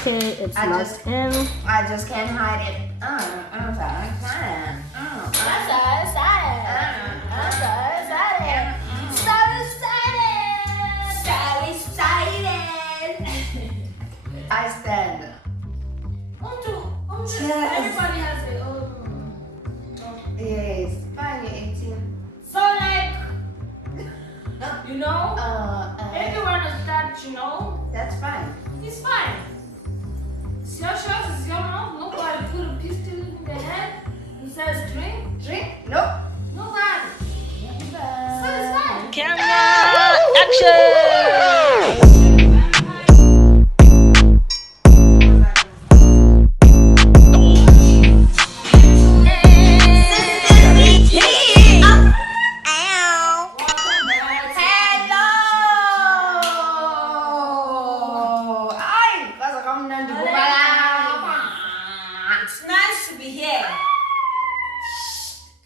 Okay, it's locked in. I just can't hide it. I'm so excited. I'm so excited. I'm so excited. So excited. So excited. I stand. Everybody has their own. Yes, fine, you're 18. So like, you know, everyone is that, you know, That's fine. it's fine. It's your choice, it's your mouth. Nobody put a pistol in their head and says drink. Drink? Nope. Nobody. So it's fine. Camera action!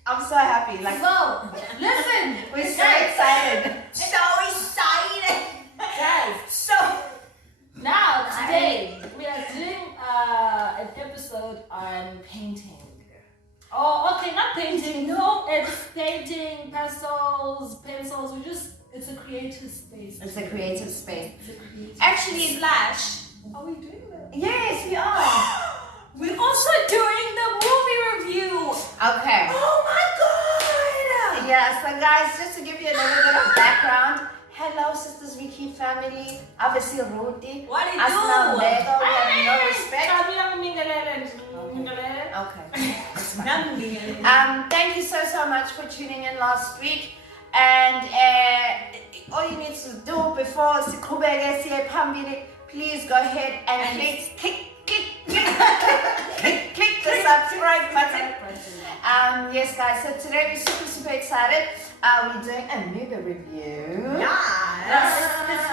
I'm so happy. Like, So, listen. we're so excited. So excited! Guys, So now today we are doing an episode on painting. Oh, okay, not painting. No, it's painting, pencils. It's a creative space. It's a creative space. It's a creative Actually, Slash. Are we doing that? yes, we are. We're also doing the movie review. Okay. Oh my god! Yeah, so guys, just to give you a little bit of background. Hello, Sisters We Keep family. Obviously, Ruti. What do you Aslam do? Bego, we have no respect. Okay. Thank you so much for tuning in last week. And all you need to do before Sikubege siye phambili, please go ahead and click the subscribe button. Yes, guys. So today we're super excited. We're doing a movie review. Yes.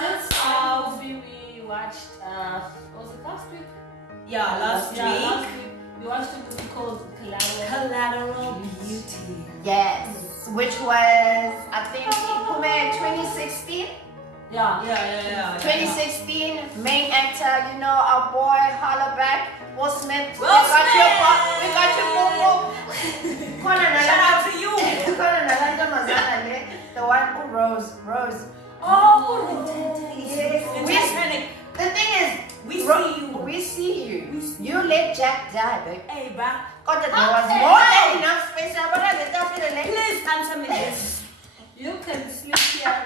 This movie we watched, was it last week? Yeah, last week. We watched a movie called Collateral. Collateral Beauty. Yes, which was I think 2016. Yeah. 2016, main actor, you know, our boy, holla back, Will Smith. Will We got Smith! your Shout out to you! The one who Rose. Oh, Yes. The thing is, we see you. We see you. You let Jack die, babe. Hey, bruh. God, there was more than enough space. Please answer me this. You can sleep here.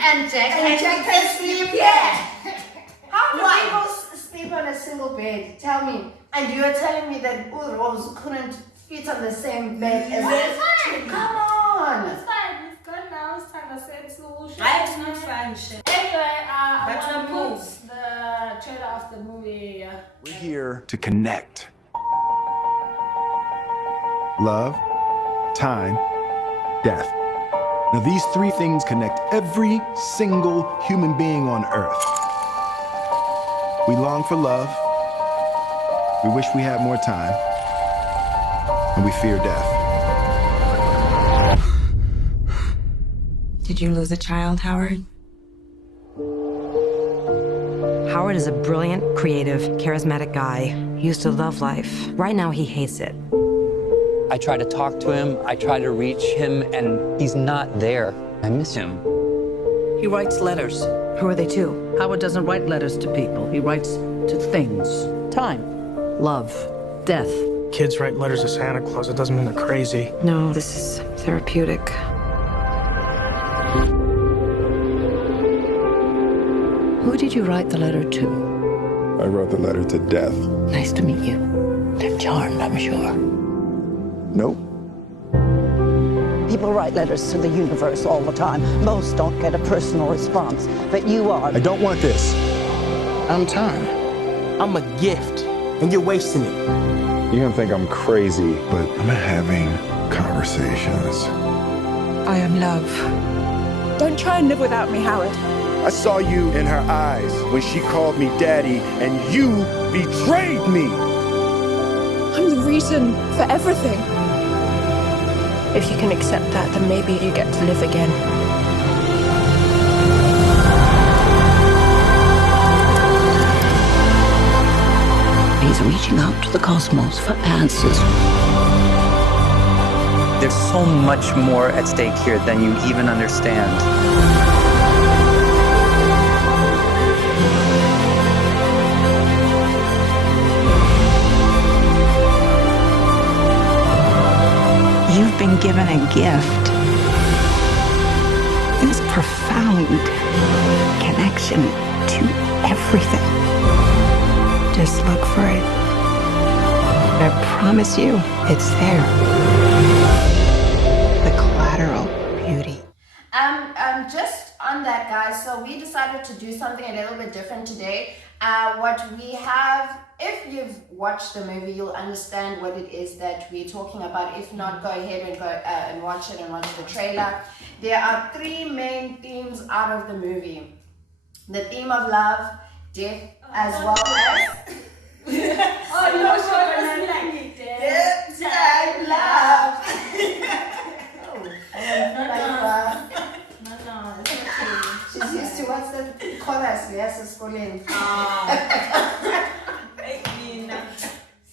And Jack can sleep. Yeah. How do people sleep on a single bed? Tell me. And you are telling me that Rose couldn't fit on the same bed as It's fine. Come on. It's fine. It's good now. It's time to set solution. It's not fine, shit. Anyway, I But want to to put move. the trailer of the movie. We're here to connect. Love, time, death. Now, these three things connect every single human being on earth. We long for love, we wish we had more time, and we fear death. Did you lose a child, Howard? Howard is a brilliant, creative, charismatic guy. He used to love life. Right now, he hates it. I try to talk to him, I try to reach him, and he's not there. I miss him. He writes letters. Who are they to? Howard doesn't write letters to people. He writes to things. Time, love, death. Kids write letters to Santa Claus. It doesn't mean they're crazy. No, this is therapeutic. Who did you write the letter to? I wrote the letter to death. Nice to meet you. They're charmed, I'm sure. Nope. People write letters to the universe all the time. Most don't get a personal response, but you are. I don't want this. I'm time. I'm a gift, and you're wasting it. You're gonna think I'm crazy, but I'm having conversations. I am love. Don't try and live without me, Howard. I saw you in her eyes when she called me daddy, and you betrayed me. I'm the reason for everything. If you can accept that, then maybe you get to live again. is reaching out to the cosmos for answers. There's so much more at stake here than you even understand. You've been given a gift. This profound connection to everything. Just look for it. I promise you, it's there. The collateral beauty. Just on that, guys, so we decided to do something a little bit different today. What we have, if you've watched the movie, you'll understand what it is that we're talking about. If not, go ahead and go and watch it and watch the trailer. There are three main themes out of the movie. The theme of love, death, as well as Oh, no, like death and love. No, it's okay. She's used to what's the chorus? Yes, it's calling.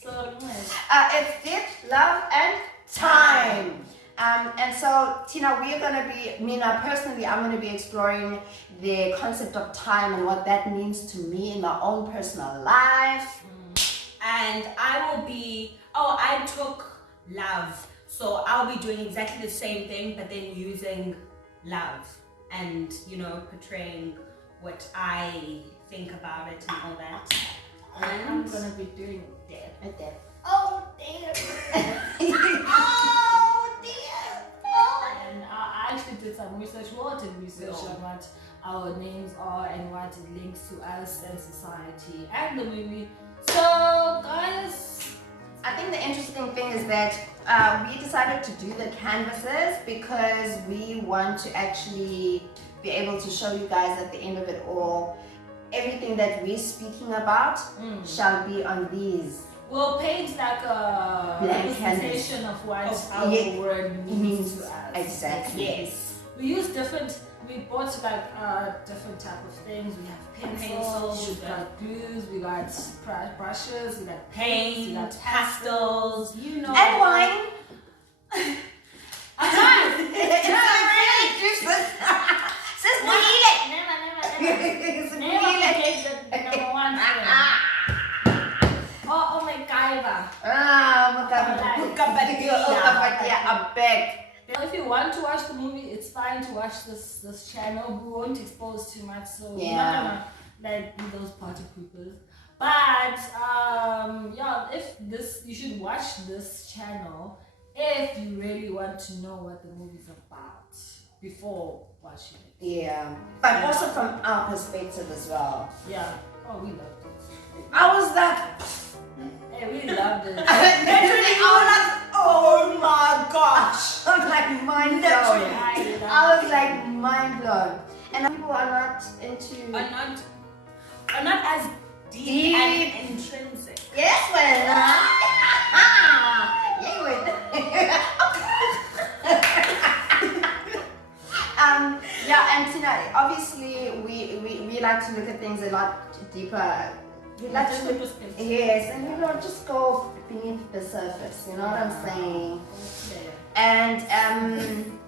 So It's death, love, and time. And so, Tina, we're gonna be, personally, I'm gonna be exploring the concept of time and what that means to me in my own personal life. And I will be, I took love. So I'll be doing exactly the same thing, but then using love and, portraying what I think about it and all that. and I'm gonna be doing death. Oh, damn. And I actually did some research, on what our names are and what it links to us and society and the movie. So, guys, I think the interesting thing is that we decided to do the canvases because we want to actually be able to show you guys at the end of it all, everything that we're speaking about shall be on these. We'll paint like a representation of what our word means to us. Exactly. Yes. We bought like different type of things. We have pencils, we've got glues, we got brushes, we got paints, we got pastels, and wine. Sis, we need it. Number one thing. Oh my God. A bag. If you want to watch the movie, it's fine to watch this channel. We won't expose too much, so we're not gonna be those party people. But you should watch this channel if you really want to know what the movie's about before watching it. Yeah, but also from our perspective as well. Yeah. Oh, we loved it. I was like, hey, we loved it. Oh my gosh! I'm like mind blown. I was like mind blown. And people are not into. Are not as deep and intrinsic. Yes, well. And Tina, obviously we like to look at things a lot deeper. We like to look, yes, and we don't just go beneath the surface. You know what I'm saying? And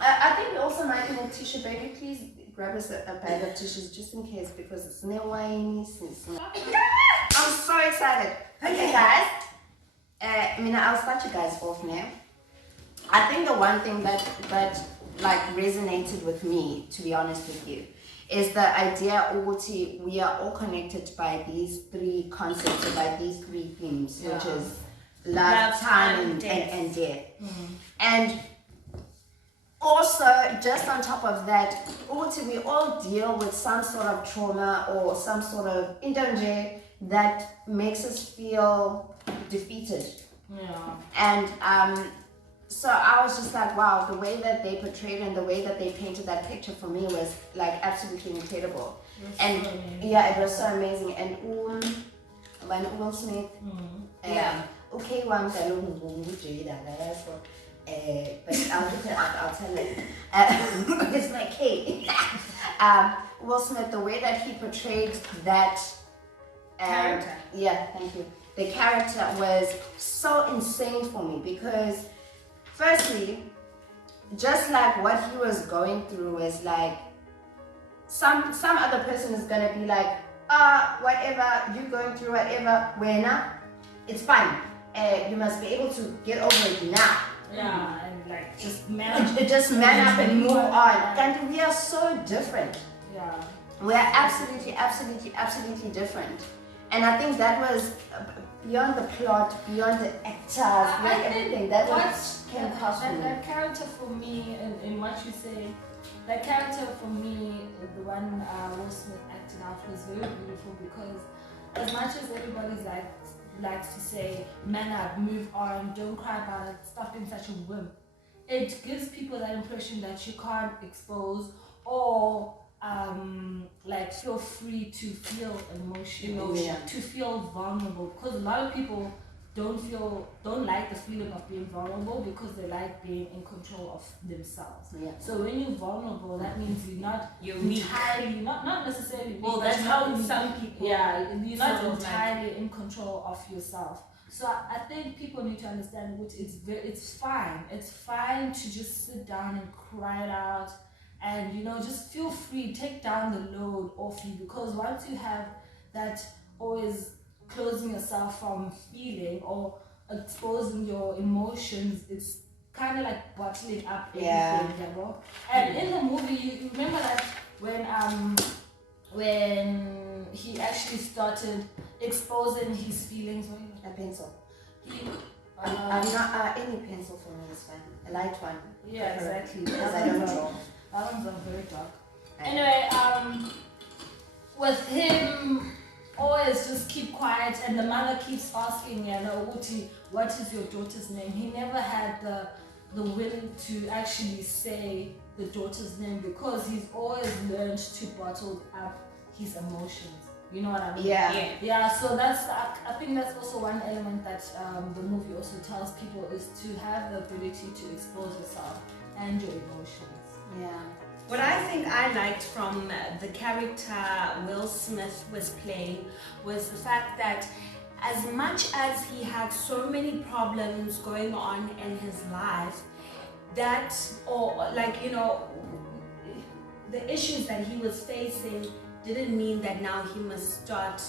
I think we also might need a tissue. Baby, please grab us a bag of tissues just in case, because it's no whiny. I'm so excited. Okay, guys. I'll start you guys off now. I think the one thing that like resonated with me, to be honest with you, is the idea ukuthi we are all connected by these three concepts, or by these three themes, which is love, time, and death. And also, just on top of that, we all deal with some sort of trauma or some sort of indonje that makes us feel defeated. And so I was just like, wow, the way that they portrayed and the way that they painted that picture for me was like absolutely incredible. And it was so amazing. And when Will Smith, okay, one but I'll tell it. It's my cake. Will Smith, the way that he portrayed that character. Yeah, thank you. the character was so insane for me because, firstly, just like what he was going through is like, some other person is gonna be like, whatever, you're going through whatever, it's fine. You must be able to get over it now. Yeah, and like just man up and move on. And we are so different. Yeah. We are absolutely different. And I think that was beyond the plot, beyond the actors, beyond everything. That was came across for me. That character for me, in what you say, that character for me, the one Will Smith acted out, was very beautiful because as much as everybody's likes to say, man up, move on, don't cry about it, stop being such a wimp, it gives people that impression that you can't expose or like feel free to feel emotion, to feel vulnerable, because a lot of people don't like the feeling of being vulnerable because they like being in control of themselves. Yeah. So when you're vulnerable, that means you're weak. Entirely, not necessarily weak. Well, that's how some people. Yeah, you're not sort of entirely in control of yourself. So I think people need to understand, which it's fine. It's fine to just sit down and cry it out, and just feel free, take down the load off you, because once you have that always closing yourself from feeling or exposing your emotions, it's kind of like bottling up everything, And in the movie, you remember that when he actually started exposing his feelings, a pencil. Not any pencil for me is fine. A light one. Yeah, exactly. Because I don't draw. That one's very dark. Anyway, with him, always just keep quiet, and the mother keeps asking, Uti, what is your daughter's name? He never had the will to actually say the daughter's name because he's always learned to bottle up his emotions. You know what I mean? Yeah. So I think that's also one element that the movie also tells people, is to have the ability to expose yourself and your emotions. Yeah. What I think I liked from the character Will Smith was playing was the fact that as much as he had so many problems going on in his life, the issues that he was facing didn't mean that now he must start,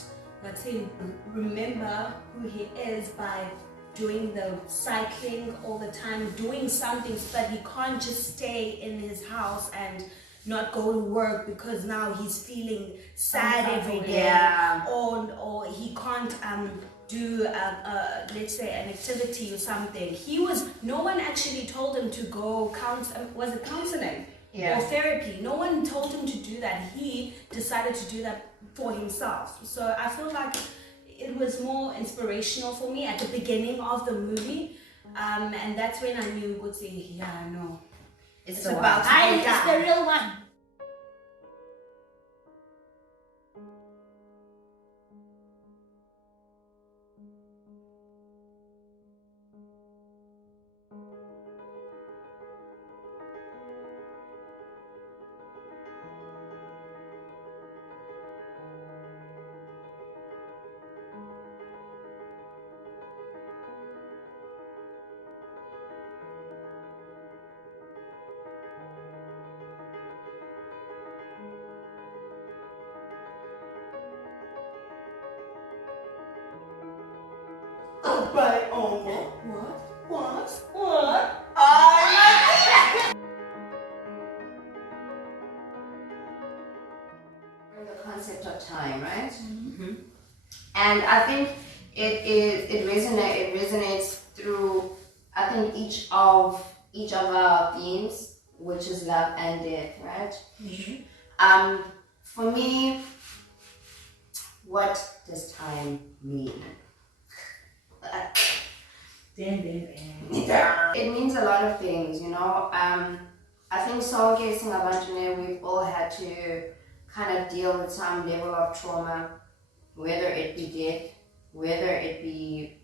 let's say, remember who he is by doing the cycling all the time, doing something so that he can't just stay in his house and not go to work because now he's feeling sad every day, or he can't do let's say an activity or something. No one actually told him to go counseling or therapy. No one told him to do that. He decided to do that for himself. So I feel like it was more inspirational for me at the beginning of the movie, and that's when I knew, it's about to go It's the real one. But what? The concept of time, right? Mm-hmm. And I think it resonates through, I think, each of our themes, which is love and death, right? Mm-hmm. For me, what does time mean? It means a lot of things, I think songcasing Abanjane, we've all had to kind of deal with some level of trauma, whether it be death, whether it be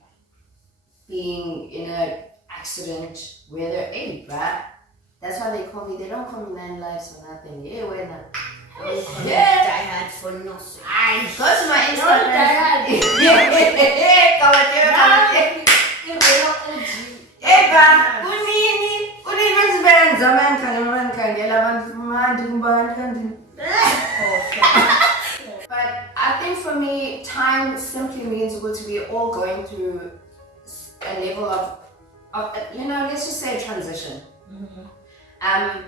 being in an accident, that's why they don't call me 9 lives or nothing. Die hard for nothing. I go to my Instagram. me, time simply means we're all going through a level of let's just say a transition. And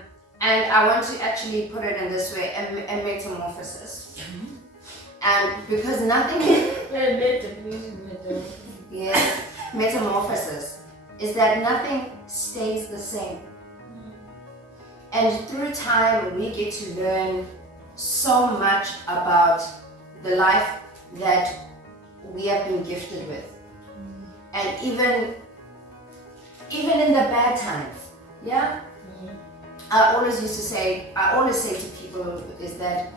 I want to actually put it in this way, a metamorphosis. Because nothing yes, metamorphosis is that nothing stays the same. And through time, we get to learn so much about the life that we have been gifted with. And even in the bad times, yeah? I always say to people is that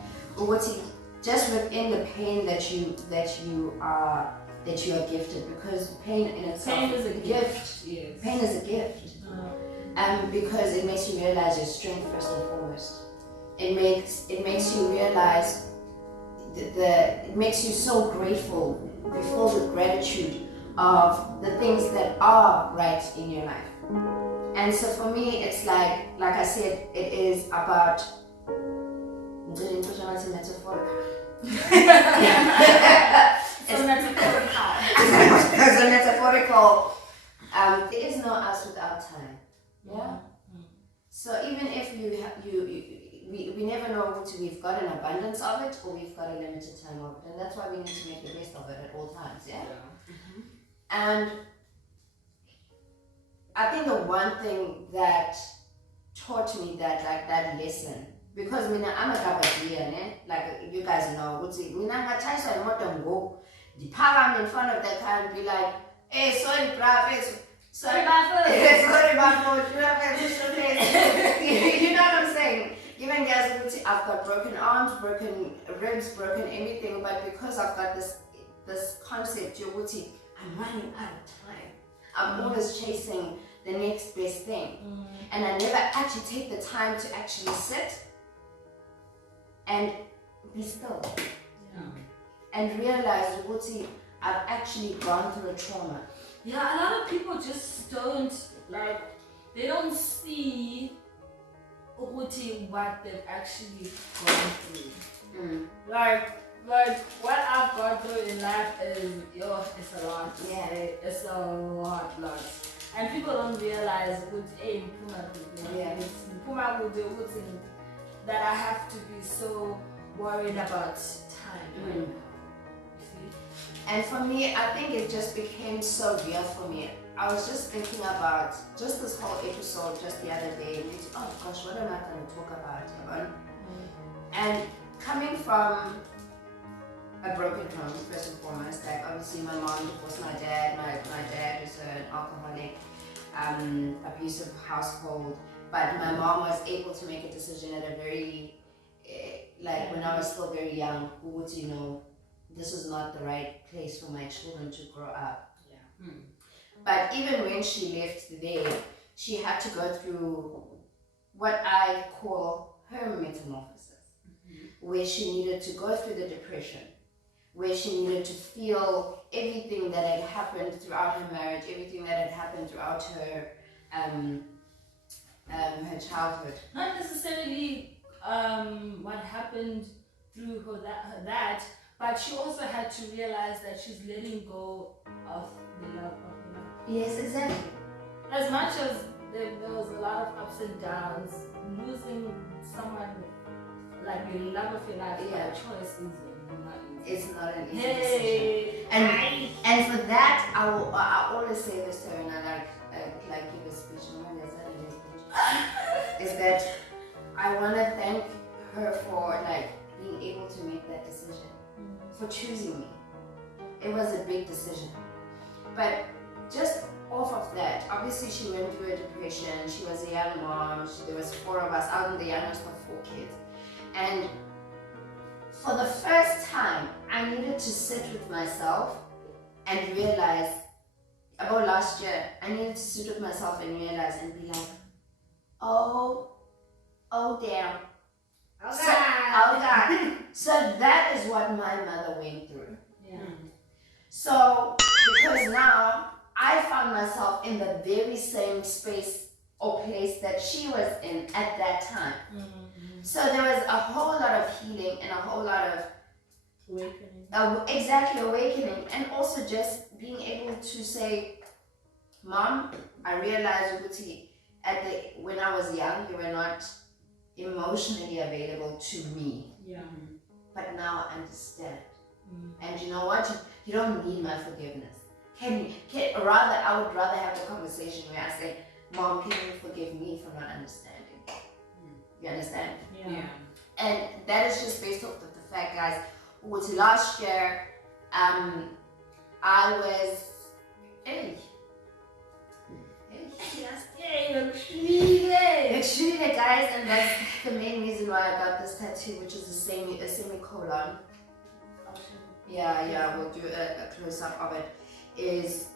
just within the pain that you are gifted, because pain in itself is a gift. Yes. Pain is a gift. Because it makes you realize your strength first and foremost. It makes you realize it makes you so grateful, filled with gratitude of the things that are right in your life. And so for me, it's like I said, it is about metaphorical. It's a metaphorical. There is no us without time. Yeah. So even if we never know what we've got an abundance of it or we've got a limited time of it, and that's why we need to make the best of it at all times. Yeah. And I think the one thing that taught me that lesson, because I'm a Gabadia, like you guys know, I'm in front of the car and be like, hey, sorry, bruv, sorry, sorry, you know what I'm saying? Even guys, I've got broken arms, broken ribs, broken everything, but because I've got this concept, I'm running out of time. I'm always chasing the next best thing. And I never actually take the time to actually sit and be still. And realize, I've actually gone through a trauma. Yeah, a lot of people just don't, they don't see what they've actually gone through. Like what I've gone through in life is, it's a lot. Yeah. It's a lot. And people don't realize that I have to be so worried about time. And for me, I think it just became so real for me. I was just thinking about just this whole episode just the other day. Oh gosh, what am I going to talk about? And coming from a broken home, first and foremost, like obviously my mom divorced my dad. My dad is an alcoholic, abusive household. But my mom was able to make a decision at a very, when I was still very young, this is not the right place for my children to grow up. But even when she left there, she had to go through what I call her metamorphosis, where she needed to go through the depression, where she needed to feel everything that had happened throughout her marriage, everything that had happened throughout her childhood. Not necessarily what happened through her that, but she also had to realize that she's letting go of the love of her life. Yes, exactly. As much as there was a lot of ups and downs, losing someone like your love of your life by choice is not easy. It's not an easy decision. And for that, I always say this to her, and I like give a speech. Is that I want to thank her for being able to make that decision, for choosing me. It was a big decision, but just off of that, obviously she went through a depression. She was a young mom. There was 4 of us. I was the youngest of 4 kids, and for the first time, I needed to sit with myself and realize. About last year, I needed to sit with myself and realize and be like, oh damn. Oh God. So that is what my mother went through. Yeah. So, because now I found myself in the very same space or place that she was in at that time. So there was a whole lot of healing and a whole lot of Awakening. Exactly, awakening. And also just being able to say, Mom, I realized when I was young, you were not emotionally available to me. Yeah. But now I understand. And you know what? You don't need my forgiveness. I would rather have a conversation where I say, Mom, can you forgive me for not understanding? You understand? Yeah. And that is just based off of the fact, guys, last year, I was, extremely, guys, and that's the main reason why I got this tattoo, which is a semicolon. Yeah, we'll do a close-up of it. Is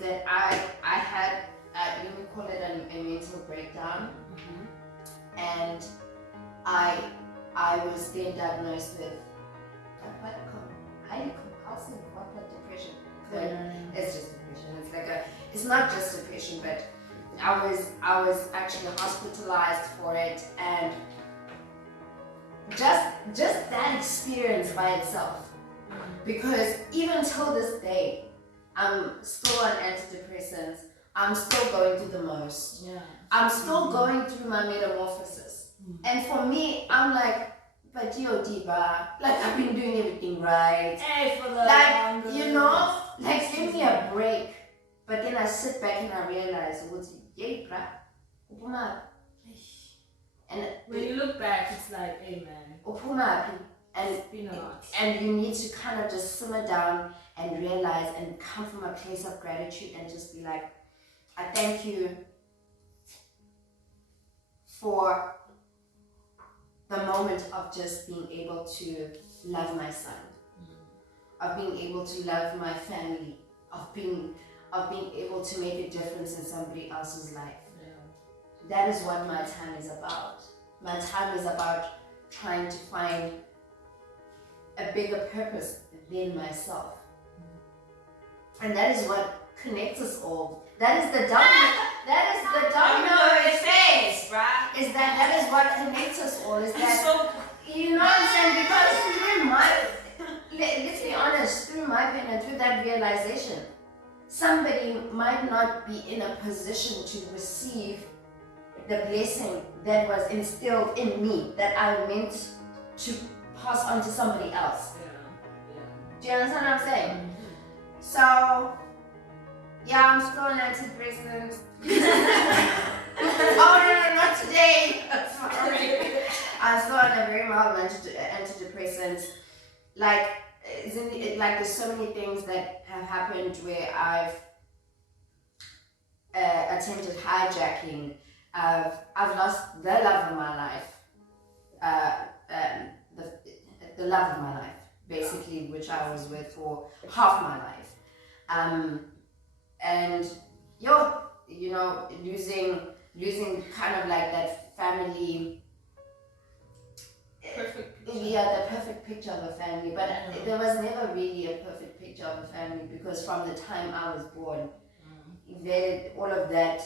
that I had, let me call it a mental breakdown, and I was then diagnosed with highly compulsive depression. It's just depression. It's not just depression, but I was actually hospitalized for it, and just that experience by itself. Because even till this day, I'm still on antidepressants. I'm still going through the most. Yeah. I'm still going through my metamorphosis. And for me, I'm like, but Diba, I've been doing everything right. Hey, for the give me a break. But then I sit back and I realize, and when you look back, it's like, hey man, it's been a lot. And you need to kind of just simmer down and realize and come from a place of gratitude and just be like, I thank you for the moment of just being able to love my son, of being able to love my family, of being able to make a difference in somebody else's life. That is what my time is about. My time is about trying to find a bigger purpose than myself. And that is what connects us all. That is the domino effect. Is that is what connects us all. Is that, you know what I'm saying? Because let's be honest, through my pain and through that realization, somebody might not be in a position to receive the blessing that was instilled in me, that I meant to pass on to somebody else. Do you understand what I'm saying? So, yeah, I'm still on antidepressants. Oh no, not today. Sorry. I'm still on a very mild antidepressants. There's so many things that have happened where I've attempted hijacking. I've lost the love of my life. The love of my life, basically, which I was with for half my life. And losing kind of like that family. Perfect picture. Yeah, the perfect picture of a family. But there was never really a perfect picture of a family, because from the time I was born, all of that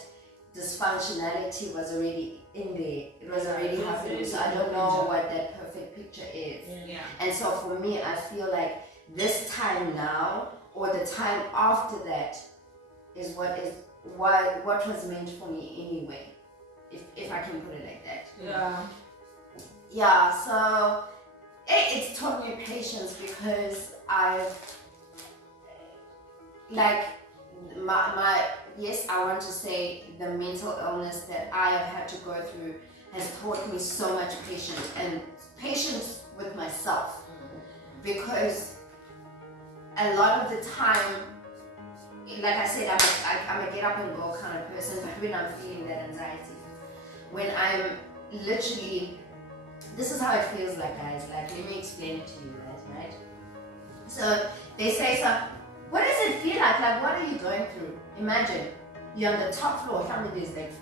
dysfunctionality was already in there. It was already happening. So I don't know what that perfect picture is. Yeah. And so for me, I feel like this time now, or the time after that, is what was meant for me anyway, if I can put it like that. Yeah. Yeah, so it's taught me patience, because I've yes, I want to say the mental illness that I have had to go through has taught me so much patience, and patience with myself, because a lot of the time, like I said, I'm a get up and go kind of person, but when I'm feeling that anxiety, when I'm literally, this is how it feels like, guys, let me explain it to you guys, right? So they say, so what does it feel like? What are you going through? Imagine you're on the top floor, there's like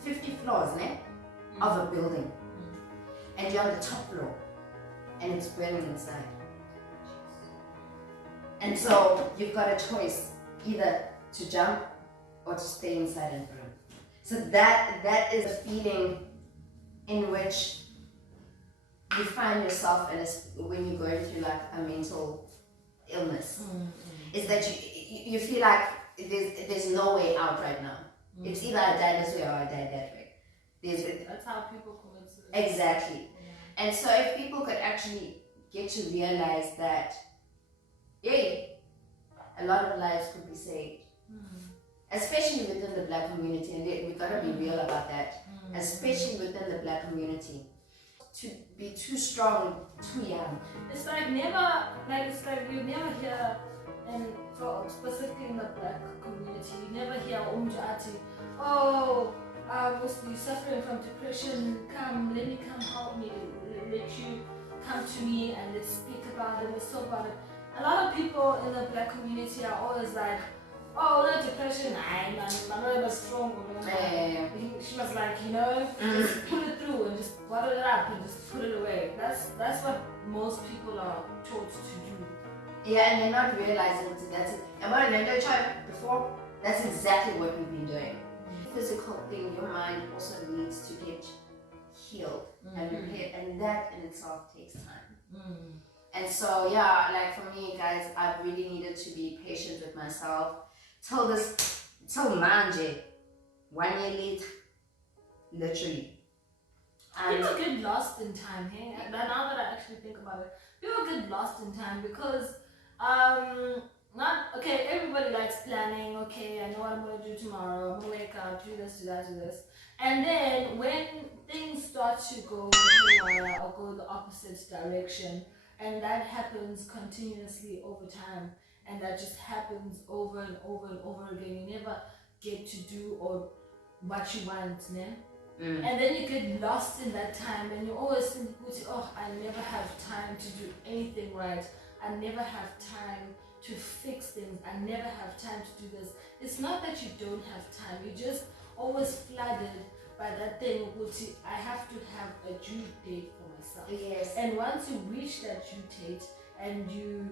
50 floors of a building, and you're on the top floor, and it's burning inside. And so you've got a choice, either to jump or to stay inside and burn. So that is a feeling in which you find yourself when you're going through like a mental illness, is that you feel like there's no way out right now. It's either I die this way or I die that way. That's how people commit suicide. Exactly. And so if people could actually get to realize that, hey, a lot of lives could be saved, especially within the Black community, and we gotta be real about that, especially within the Black community. To be too strong, too young. It's like you never hear, and for specifically in the Black community, you never hear umjati, oh, you're suffering from depression, come, let me come help me, let you come to me and let's speak about it, let's talk about it. A lot of people in the Black community are always like, oh, no depression, I'm not strong. She was like, just put it through and just bottle it up and just put it away. That's what most people are taught to do. Yeah, and they're not realizing that's it. And what I learned before, that's exactly what we've been doing. Physical thing, your mind also needs to get healed and repaired, and that in itself takes time. And so, yeah, like for me, guys, I've really needed to be patient with myself. Till manje, 1 year later, literally. People get lost in time, hey? Now that I actually think about it, people get lost in time because, everybody likes planning, okay, I know what I'm going to do tomorrow, I'm going to wake up, do this, do that, do this. And then when things start to go haywire or go the opposite direction, and that happens continuously over time, and that just happens over and over and over again. You never get to do what you want, né? And then you get lost in that time, and you always think, oh, I never have time to do anything right. I never have time to fix things. I never have time to do this. It's not that you don't have time. You're just always flooded by that thing. I have to have a due date for myself. Yes. And once you reach that due date and you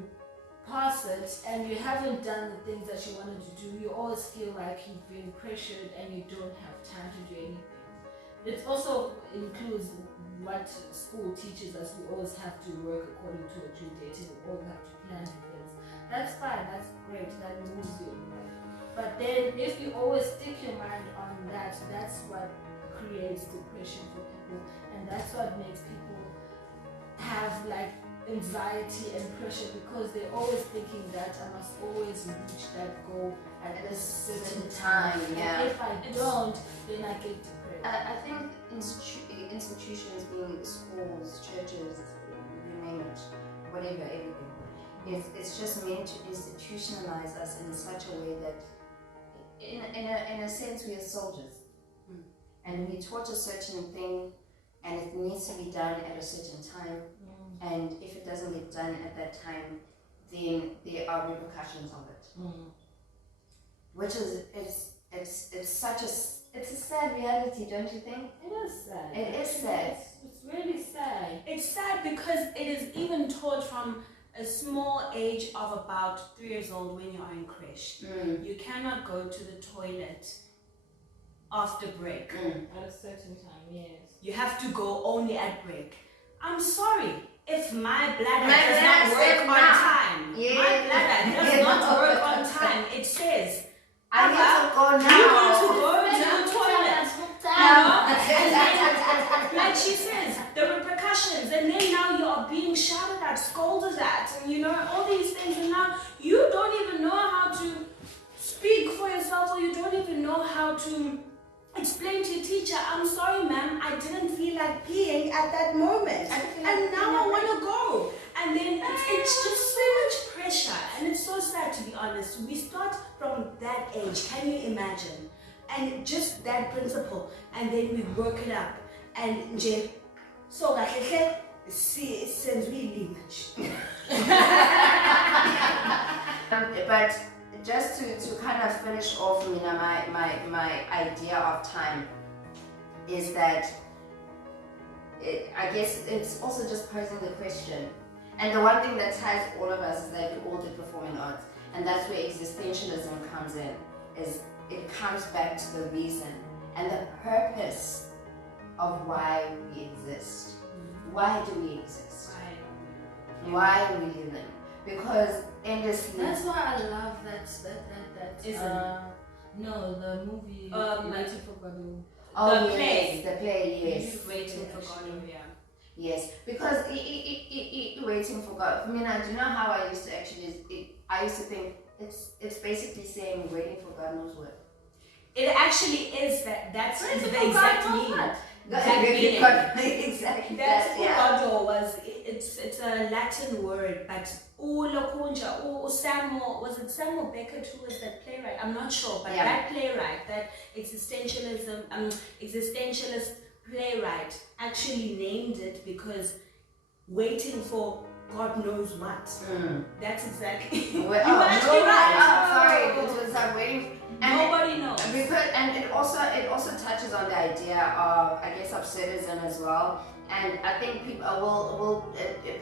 pass it and you haven't done the things that you wanted to do, you always feel like you've been pressured and you don't have time to do anything. It also includes what school teaches us. We always have to work according to a due date and we always have to plan things. That's fine, that's great, that moves you. But then if you always stick your mind on that, that's what creates depression for people, and that's what makes people have like anxiety and pressure, because they're always thinking that I must always reach that goal at a certain time. Yeah. If I don't, then I get depressed. I think institutions, being schools, churches, you name it, whatever, everything, it's just meant to institutionalize us in such a way that, in a sense, we are soldiers, and we're taught a certain thing, and it needs to be done at a certain time. And if it doesn't get done at that time, then there are repercussions of it. Which is it's a sad reality, don't you think? It is sad. It is sad. It's really sad. It's sad because it is even taught from a small age of about 3 years old when you are in creche. You cannot go to the toilet after break. At a certain time, yes. You have to go only at break. I'm sorry. If my bladder does not work on time, my bladder does not work on time. It says, I need to go now. You need to go to the toilet. And then, like she says, the repercussions, and then now you are being shouted at, scolded at, and all these things, and now you don't even know how to speak for yourself, or you don't even know how to explain to your teacher, I'm sorry ma'am, I didn't feel like peeing at that moment, and now I want to go. And then it's just so much pressure, and it's so sad, to be honest. We start from that age, can you imagine? And just that principle, and then we work it up, and so like see, it sends really much. But just to kind of finish off, my idea of time is that I guess it's also just posing the question. And the one thing that ties all of us is that we all do performing arts, and that's where existentialism comes in. Is it comes back to the reason and the purpose of why we exist. why do we exist? Why are we living? Because endlessly. That's why I love that no, the movie Waiting for Godot. Oh, the play. The play, yes. Waiting for Godot, yeah. Yes, because waiting for God. I mean, do you know how I used to actually? I used to think it's basically saying waiting for God knows what. It actually is that. That's the Waiting for exact God knows meaning. what. Exact meaning. Exactly. That's Yeah. Godot was. It's a Latin word, but Samuel, was it Samuel Beckett who was that playwright? I'm not sure, but that playwright, that existentialist playwright, actually named it because waiting for God knows what. That's exactly. You were actually right. Sorry, it was waiting. And nobody knows. Because it also touches on the idea of, I guess, absurdism as well. And I think people will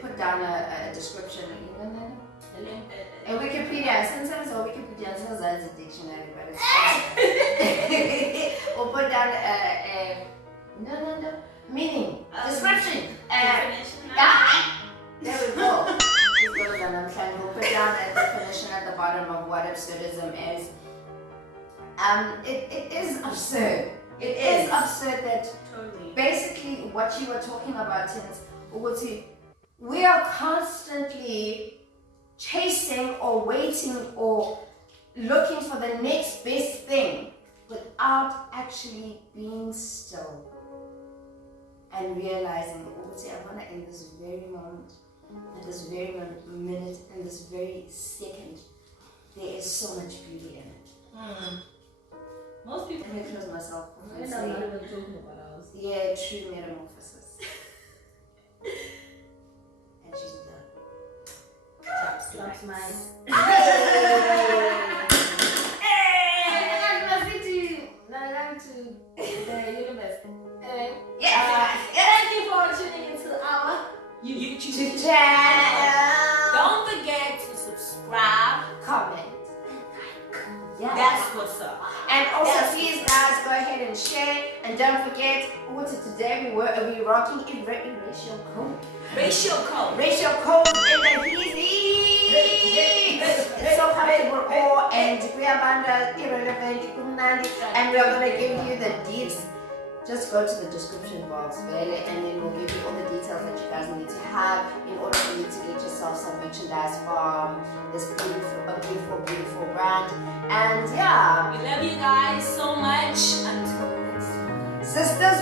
put down a description. A Wikipedia, sometimes a Wikipedia says as a dictionary, but it's fine. We'll put down a meaning, description. There we go. We'll put down a definition at the bottom of what absurdism is. It is absurd. It is absurd that basically what you were talking about is we are constantly chasing or waiting or looking for the next best thing without actually being still and realizing, I want to end this very moment, at this very minute, in this very second. There is so much beauty in it. Most people. Let me close myself. I'm not even talking about ours. Yeah, true metamorphosis. And she's done. Slaps mine. To the universe. Thank you for tuning into our YouTube channel. Don't forget to subscribe, comment. Yeah. That's what's up. And also, please guys, go ahead and share. And don't forget, today we rocking a racial code. Racial code. Racial code in the easy. It's so comfortable. And we are under irrelevant, and we are gonna give you the deets. Just go to the description box, really, and then we'll give you all the details that you guys need to have in order for you to get yourself some merchandise from this beautiful brand. And yeah, we love you guys so much. Until next time. Sisters